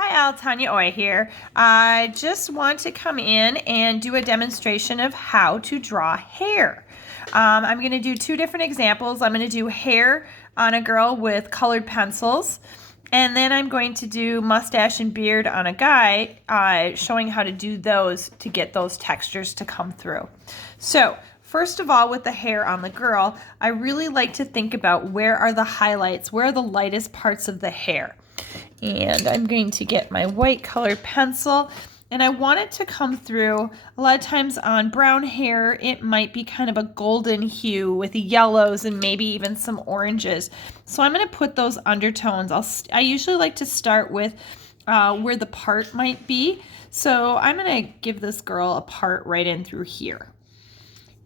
Hi, Al, Tanya Oy here. I just want to come in and do a demonstration of how to draw hair. I'm going to do two different examples. I'm going to do hair on a girl with colored pencils, and then I'm going to do mustache and beard on a guy, showing how to do those to get those textures to come through. So, first of all, with the hair on the girl, I really like to think about where are the highlights, where are the lightest parts of the hair. And I'm going to get my white colored pencil, and I want it to come through. A lot of times on brown hair, it might be kind of a golden hue with yellows and maybe even some oranges. So I'm going to put those undertones. I usually like to start with where the part might be. So I'm going to give this girl a part right in through here.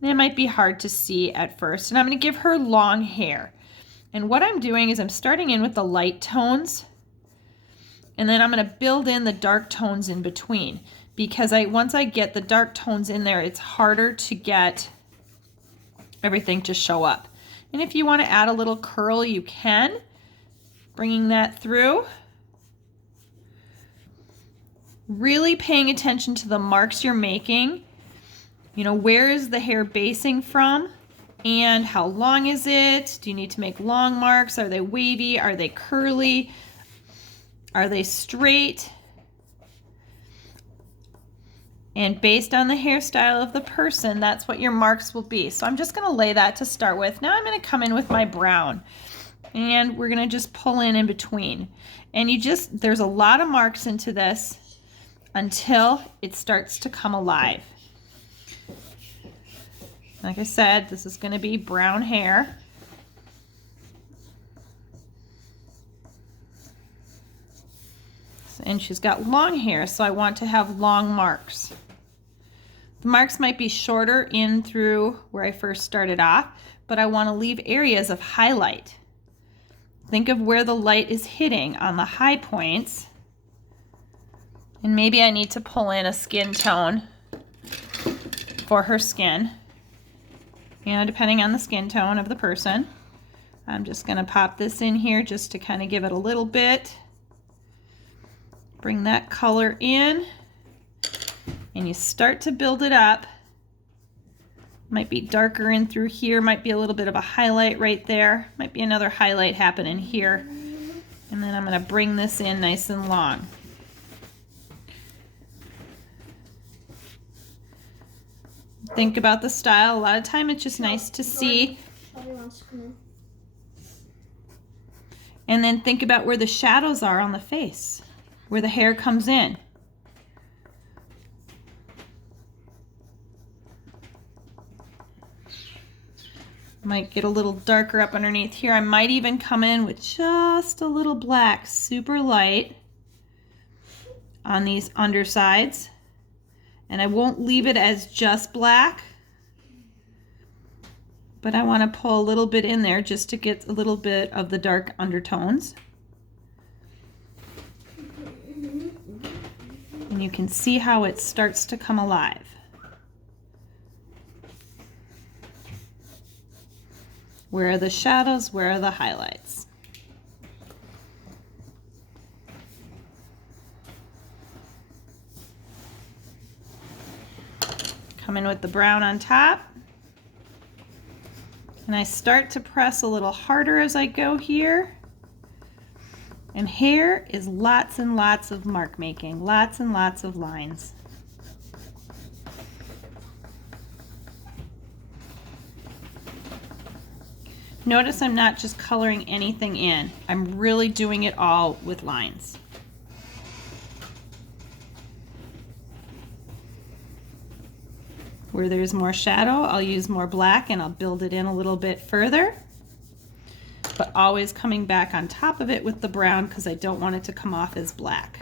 And it might be hard to see at first. And I'm going to give her long hair. And what I'm doing is I'm starting in with the light tones, and then I'm going to build in the dark tones in between, because once I get the dark tones in there, it's harder to get everything to show up. And if you want to add a little curl, you can, bringing that through. Really paying attention to the marks you're making. You know, where is the hair basing from? And how long is it? Do you need to make long marks? Are they wavy? Are they curly? Are they straight? And based on the hairstyle of the person, that's what your marks will be. So I'm just going to lay that to start with. Now I'm going to come in with my brown, and we're going to just pull in between. And there's a lot of marks into this until it starts to come alive. Like I said, this is going to be brown hair. And she's got long hair, so I want to have long marks. The marks might be shorter in through where I first started off, but I want to leave areas of highlight. Think of where the light is hitting on the high points. And maybe I need to pull in a skin tone for her skin. You know, depending on the skin tone of the person. I'm just going to pop this in here just to kind of give it a little bit. Bring that color in, and you start to build it up. Might be darker in through here, might be a little bit of a highlight right there, might be another highlight happening here. And then I'm going to bring this in nice and long. Think about the style. A lot of time it's just nice to see. And then think about where the shadows are on the face, where the hair comes in. Might get a little darker up underneath here. I might even come in with just a little black, super light, on these undersides. And I won't leave it as just black, but I want to pull a little bit in there just to get a little bit of the dark undertones. And you can see how it starts to come alive. Where are the shadows? Where are the highlights? Come in with the brown on top. And I start to press a little harder as I go here. And hair is lots and lots of mark making, lots and lots of lines. Notice I'm not just coloring anything in. I'm really doing it all with lines. Where there's more shadow, I'll use more black and I'll build it in a little bit further. But always coming back on top of it with the brown because I don't want it to come off as black.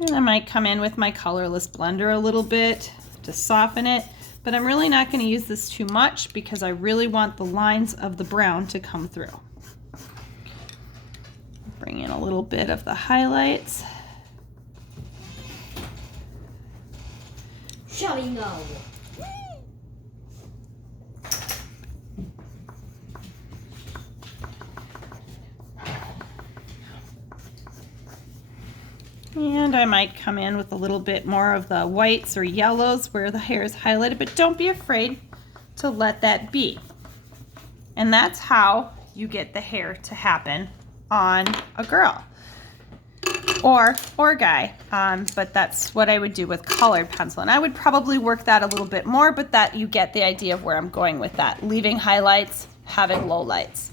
And I might come in with my colorless blender a little bit to soften it, but I'm really not going to use this too much because I really want the lines of the brown to come through. Bring in a little bit of the highlights. Showing go. And I might come in with a little bit more of the whites or yellows where the hair is highlighted, but don't be afraid to let that be. And that's how you get the hair to happen on a girl or guy. But that's what I would do with colored pencil. And I would probably work that a little bit more, but that you get the idea of where I'm going with that. Leaving highlights, having lowlights.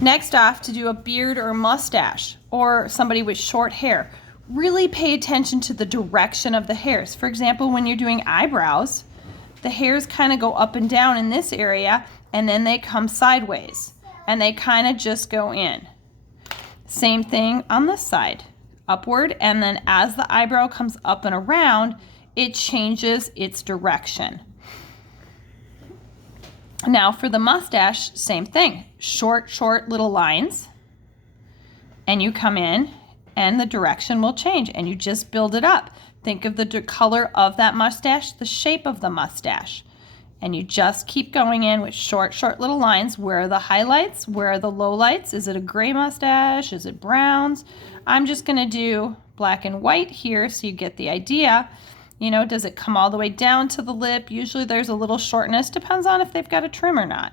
Next off, to do a beard or a mustache or somebody with short hair. Really pay attention to the direction of the hairs. For example, when you're doing eyebrows, the hairs kind of go up and down in this area, and then they come sideways, and they kind of just go in. Same thing on this side, upward, and then as the eyebrow comes up and around, it changes its direction. Now for the mustache, same thing. Short little lines, and you come in, and the direction will change, and you just build it up. Think of the color of that mustache, the shape of the mustache, and you just keep going in with short little lines. Where are the highlights? Where are the lowlights? Is it a gray mustache? Is it browns? I'm just gonna do black and white here so you get the idea. You know, does it come all the way down to the lip? Usually there's a little shortness, depends on if they've got a trim or not.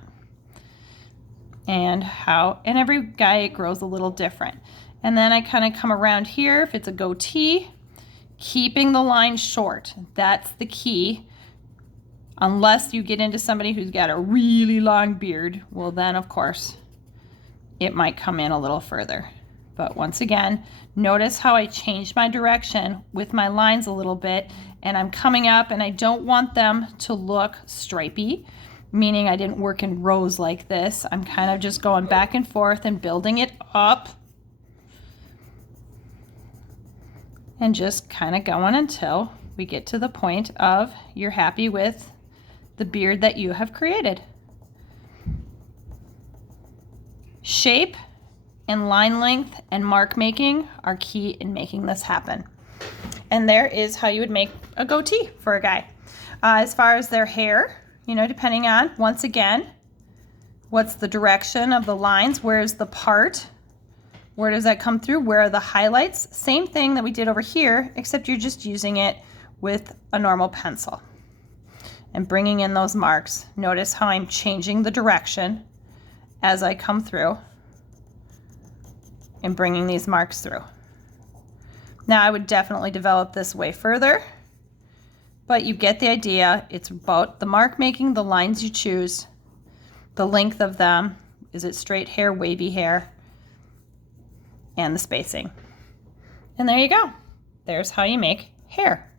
And every guy, it grows a little different. And then I kind of come around here, if it's a goatee, keeping the line short. That's the key. Unless you get into somebody who's got a really long beard, well then of course it might come in a little further. But once again, notice how I changed my direction with my lines a little bit, and I'm coming up, and I don't want them to look stripy, meaning I didn't work in rows like this. I'm kind of just going back and forth and building it up. And just kind of going until we get to the point of you're happy with the beard that you have created. Shape and line length and mark making are key in making this happen. And there is how you would make a goatee for a guy. As far as their hair, you know, depending on, once again, what's the direction of the lines? Where's the part? Where does that come through? Where are the highlights? Same thing that we did over here, except you're just using it with a normal pencil and bringing in those marks. Notice how I'm changing the direction as I come through and bringing these marks through. Now I would definitely develop this way further, but you get the idea. It's about the mark making, the lines you choose, the length of them. Is it straight hair, wavy hair? And the spacing. And there you go. There's how you make hair.